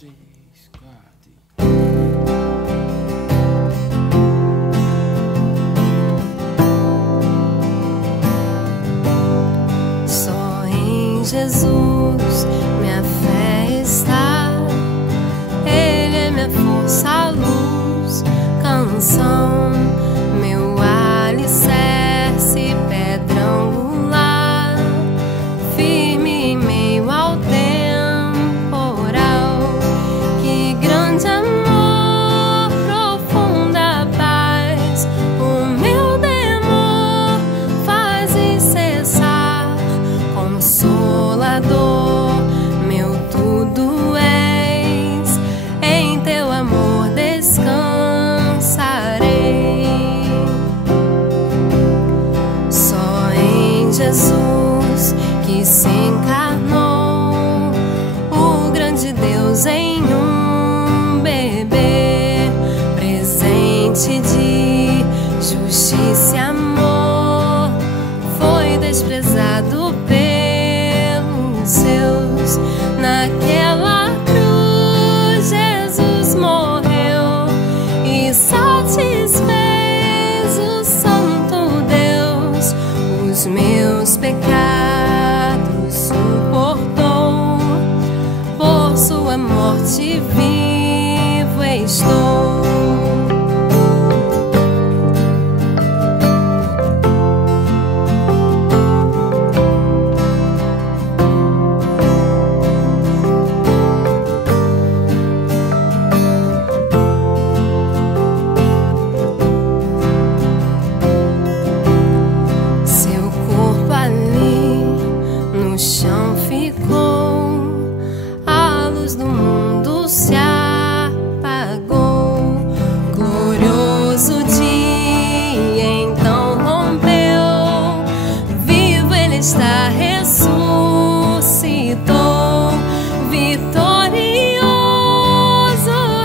3, 4. Só em Jesus minha fé está. Ele é minha força, a luz, canção, meu alicerce, pedra angular, firme em meio ao temporal. Que grande amor, profunda paz, o meu temor faz cessar. Consolador, meu tudo és, em teu amor descansarei. Só em Jesus que se encarnou, o grande Deus em um bebê, presente de justiça e amor, foi desprezado pelos seus. Naquela cruz Jesus morreu e satisfez o Santo Deus. Os meus pecados suportou, por sua morte vivo estou. Seu corpo ali no chão ficou, a luz do mundo se apagou. Glorioso dia então rompeu, vivo ele está, ressuscitou. Vitorioso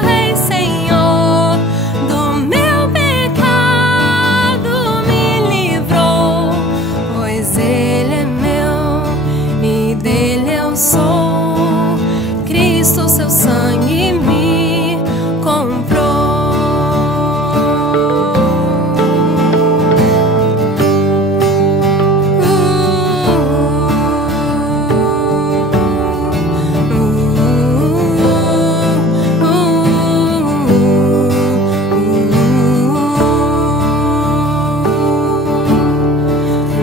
Rei Senhor, do meu pecado me livrou. Pois ele é meu e dele eu sou, Cristo seu sangue me comprou.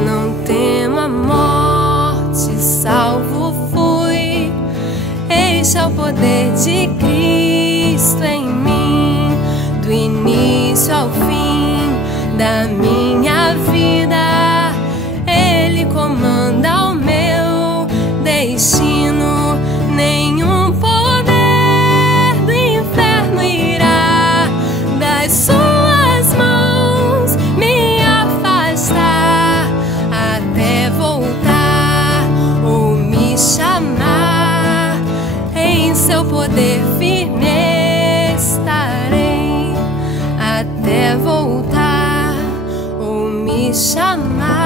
Não temo a morte, salvo fui. Este é o poder de Cristo em mim, do início ao fim da minha vida. Ele comanda o meu destino, nenhum poder do inferno irá das suas mãos me afastar, até voltar ou me chamar. Em seu poder firme estarei, até voltar ou me chamar.